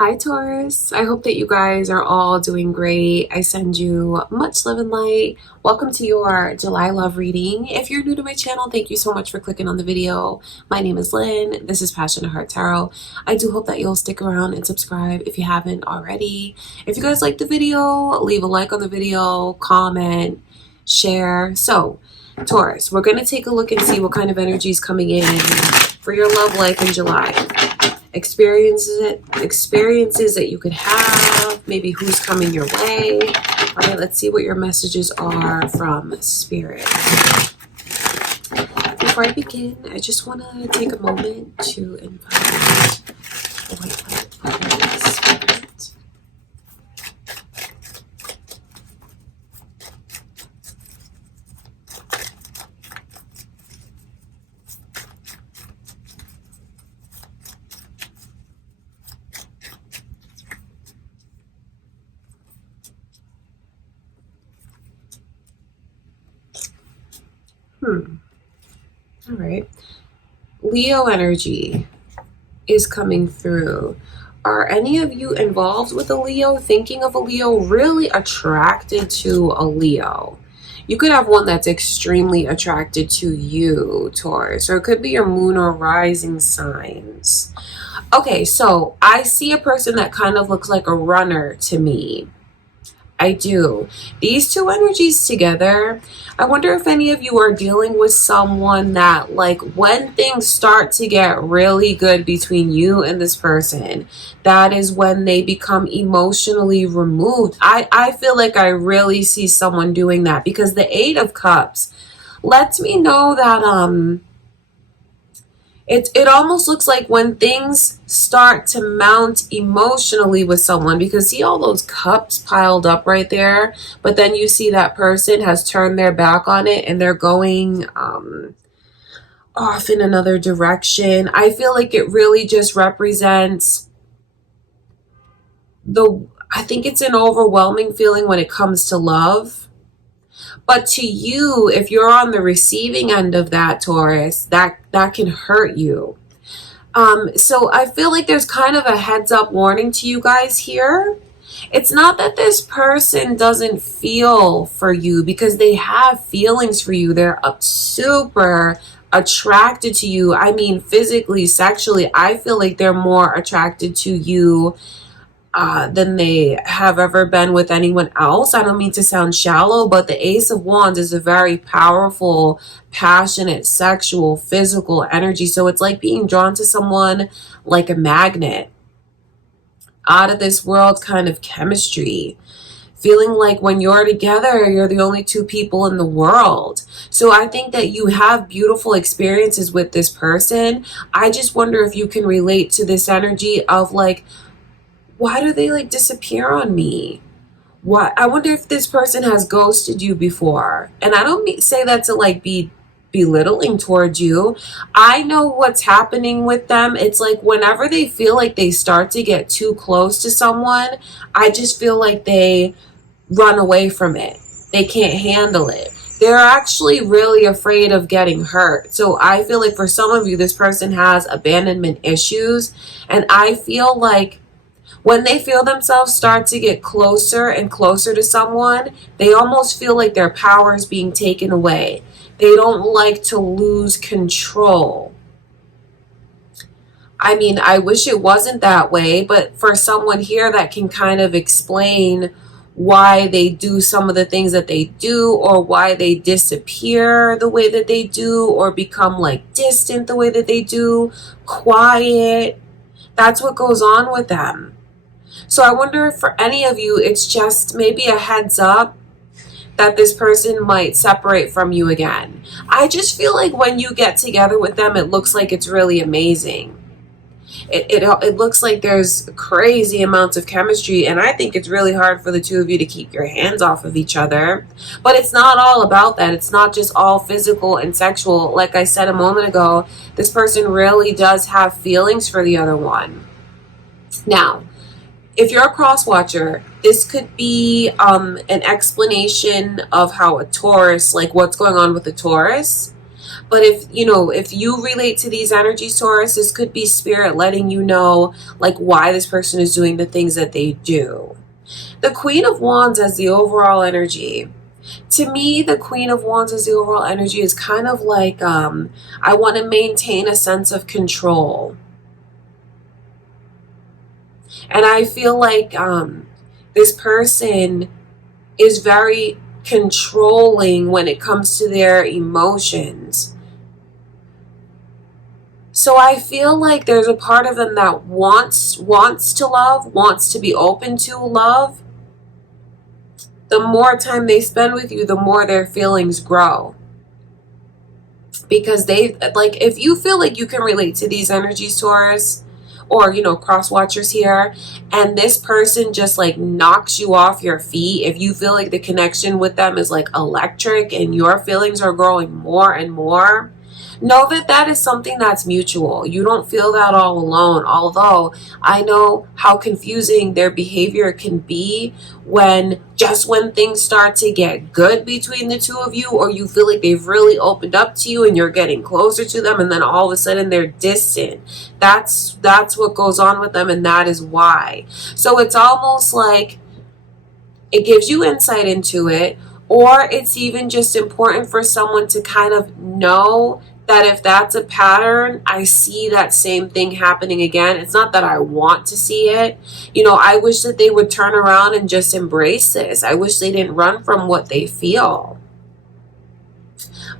Hi Taurus, I hope that you guys are all doing great. I send you much love and light. Welcome to your July love reading. If you're new to my channel, thank you so much for clicking on the video. My name is Lynn. This is Passionate Heart Tarot. I do hope that you'll stick around and subscribe if you haven't already. If you guys like the video, leave a like on the video, comment, share. So Taurus, we're going to take a look and see what kind of energy is coming in for your love life in July. Experiences that you could have, maybe who's coming your way. All right, let's see what your messages are from Spirit. Before I begin, I just want to take a moment to invite the white light of Spirit. All right. Leo energy is coming through. Are any of you involved with a Leo, thinking of a Leo, really attracted to a Leo? You could have one that's extremely attracted to you, Taurus, or it could be your moon or rising signs. Okay, so I see a person that kind of looks like a runner to me. I do. These two energies together, I wonder if any of you are dealing with someone that, like, when things start to get really good between you and this person, that is when they become emotionally removed. I feel like I really see someone doing that, because the Eight of Cups lets me know that it almost looks like when things start to mount emotionally with someone, because see all those cups piled up right there, but then you see that person has turned their back on it and they're going off in another direction. I feel like it really just represents I think it's an overwhelming feeling when it comes to love. But to you, if you're on the receiving end of that, Taurus, that can hurt you. So I feel like there's kind of a heads up warning to you guys here. It's not that this person doesn't feel for you, because they have feelings for you. They're super attracted to you. I mean, physically, sexually, I feel like they're more attracted to you than they have ever been with anyone else. I don't mean to sound shallow, but the Ace of Wands is a very powerful, passionate, sexual, physical energy. So it's like being drawn to someone like a magnet. Out of this world kind of chemistry. Feeling like when you're together, you're the only two people in the world. So I think that you have beautiful experiences with this person. I just wonder if you can relate to this energy of like, why do they like disappear on me? What? I wonder if this person has ghosted you before. And I don't say that to like be belittling towards you. I know what's happening with them. It's like whenever they feel like they start to get too close to someone, I just feel like they run away from it. They can't handle it. They're actually really afraid of getting hurt. So I feel like for some of you, this person has abandonment issues. And I feel like when they feel themselves start to get closer and closer to someone, they almost feel like their power is being taken away. They don't like to lose control. I mean, I wish it wasn't that way, but for someone here that can kind of explain why they do some of the things that they do, or why they disappear the way that they do, or become like distant the way that they do, quiet. That's what goes on with them. So I wonder if for any of you, it's just maybe a heads up that this person might separate from you again. I just feel like when you get together with them, it looks like it's really amazing. It looks like there's crazy amounts of chemistry, and I think it's really hard for the two of you to keep your hands off of each other. But it's not all about that. It's not just all physical and sexual. Like I said a moment ago, this person really does have feelings for the other one. Now, if you're a cross watcher, this could be an explanation of how a Taurus, like what's going on with the Taurus. But if you relate to these energies, Taurus, this could be spirit letting you know like why this person is doing the things that they do. The Queen of Wands as the overall energy. To me, the Queen of Wands as the overall energy is kind of like, I want to maintain a sense of control. And I feel like this person is very controlling when it comes to their emotions. So I feel like there's a part of them that wants to love, wants to be open to love. The more time they spend with you, the more their feelings grow. Because if you feel like you can relate to these energies, Taurus, or, cross watchers here, and this person just like knocks you off your feet, if you feel like the connection with them is like electric and your feelings are growing more and more, know that that is something that's mutual. You don't feel that all alone. Although I know how confusing their behavior can be when things start to get good between the two of you, or you feel like they've really opened up to you and you're getting closer to them, and then all of a sudden they're distant. That's what goes on with them, and that is why. So it's almost like it gives you insight into it, or it's even just important for someone to kind of know that if that's a pattern, I see that same thing happening again. It's not that I want to see it. I wish that they would turn around and just embrace this. I wish they didn't run from what they feel.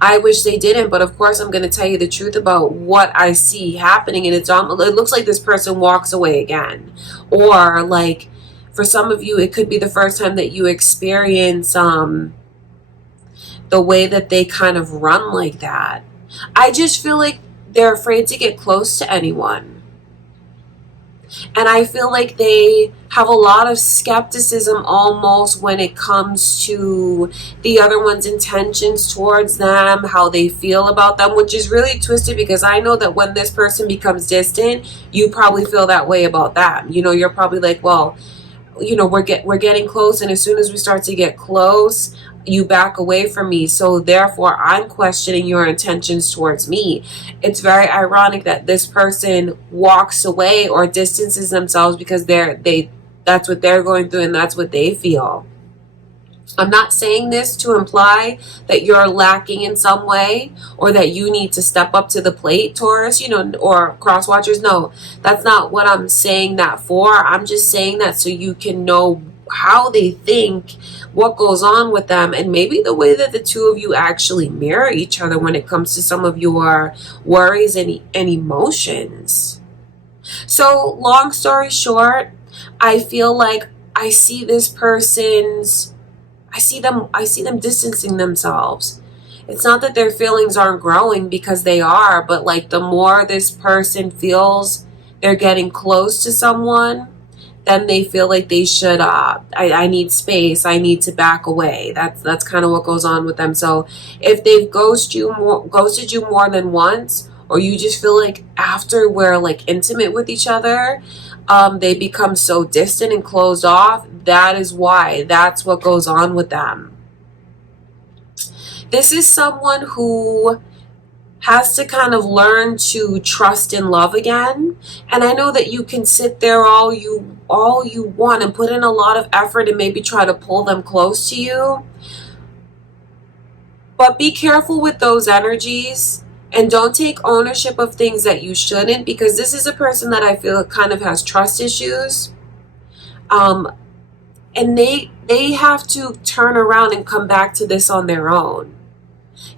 I wish they didn't, but of course I'm going to tell you the truth about what I see happening, and it looks like this person walks away again. Or like for some of you, it could be the first time that you experience the way that they kind of run like that. I just feel like they're afraid to get close to anyone. And I feel like they have a lot of skepticism almost when it comes to the other one's intentions towards them, how they feel about them, which is really twisted, because I know that when this person becomes distant, you probably feel that way about them. You're probably like, well, we're getting close, and as soon as we start to get close, you back away from me, so therefore I'm questioning your intentions towards me. It's very ironic that this person walks away or distances themselves because that's what they're going through and that's what they feel. I'm not saying this to imply that you're lacking in some way or that you need to step up to the plate, Taurus, or cross watchers. No, that's not what I'm saying that for. I'm just saying that so you can know how they think, what goes on with them, and maybe the way that the two of you actually mirror each other when it comes to some of your worries and emotions. So long story short, I feel like I see this person's I see them distancing themselves. It's not that their feelings aren't growing, because they are, but like the more this person feels they're getting close to someone, then they feel like they should I need space, I need to back away. That's kind of what goes on with them. So if they've ghosted you more than once, or you just feel like after we're like intimate with each other, they become so distant and closed off, that is why. That's what goes on with them. This is someone who has to kind of learn to trust and love again. And I know that you can sit there all you want and put in a lot of effort and maybe try to pull them close to you. But be careful with those energies. And don't take ownership of things that you shouldn't, because this is a person that I feel kind of has trust issues. And they have to turn around and come back to this on their own.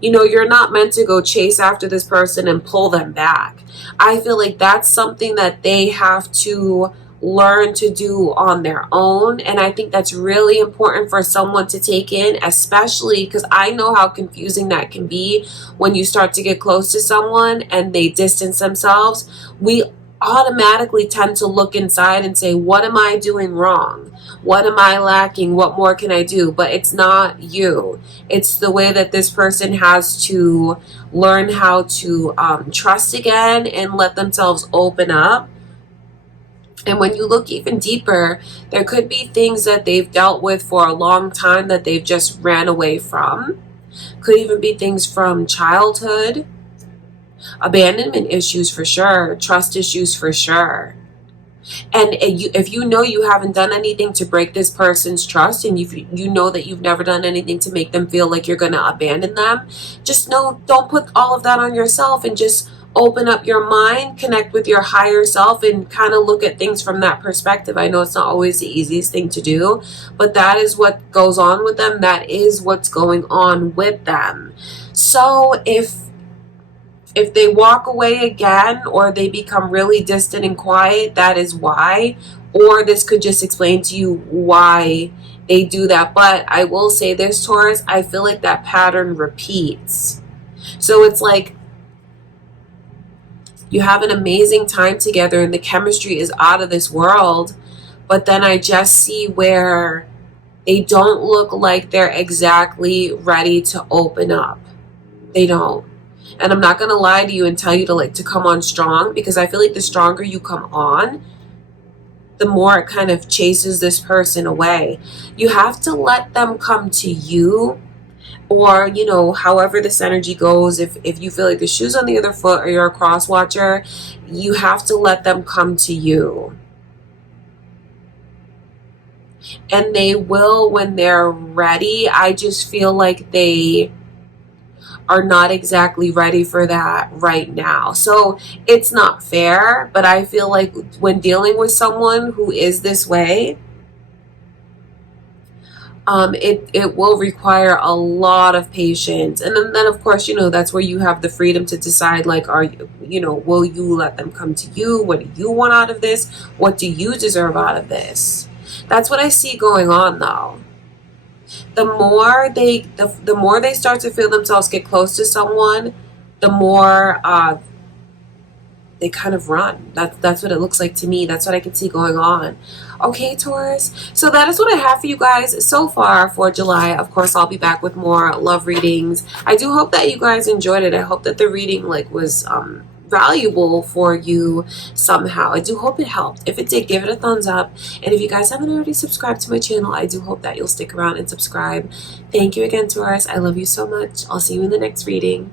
You're not meant to go chase after this person and pull them back. I feel like that's something that they have to learn to do on their own. And I think that's really important for someone to take in, especially because I know how confusing that can be when you start to get close to someone and they distance themselves. We automatically tend to look inside and say, what am I doing wrong? What am I lacking? What more can I do? But it's not you. It's the way that this person has to learn how to trust again and let themselves open up. And when you look even deeper, there could be things that they've dealt with for a long time that they've just ran away from. Could even be things from childhood. Abandonment issues for sure. Trust issues for sure. And if you know you haven't done anything to break this person's trust, and you know that you've never done anything to make them feel like you're going to abandon them, just know, don't put all of that on yourself, and just open up your mind, connect with your higher self, and kind of look at things from that perspective. I know it's not always the easiest thing to do, but that is what goes on with them. That is what's going on with them. So if they walk away again, or they become really distant and quiet, that is why. Or this could just explain to you why they do that. But I will say this, Taurus, I feel like that pattern repeats. So it's like you have an amazing time together and the chemistry is out of this world, but then I just see where they don't look like they're exactly ready to open up. They don't. And I'm not going to lie to you and tell you to come on strong, because I feel like the stronger you come on, the more it kind of chases this person away. You have to let them come to you, or, however this energy goes. If you feel like the shoe's on the other foot, or you're a cross watcher, you have to let them come to you. And they will when they're ready. I just feel like they are not exactly ready for that right now. So it's not fair, but I feel like when dealing with someone who is this way, it will require a lot of patience. And then of course, that's where you have the freedom to decide, are you, will you let them come to you? What do you want out of this? What do you deserve out of this? That's what I see going on, though. The more they start to feel themselves get close to someone, the more they kind of run. That's what it looks like to me. That's what I can see going on. Okay, Taurus. So that is what I have for you guys so far for July. Of course, I'll be back with more love readings. I do hope that you guys enjoyed it. I hope that the reading was valuable for you somehow. I do hope it helped. If it did, give it a thumbs up. And if you guys haven't already subscribed to my channel, I do hope that you'll stick around and subscribe. Thank you again, Taurus. I love you so much. I'll see you in the next reading.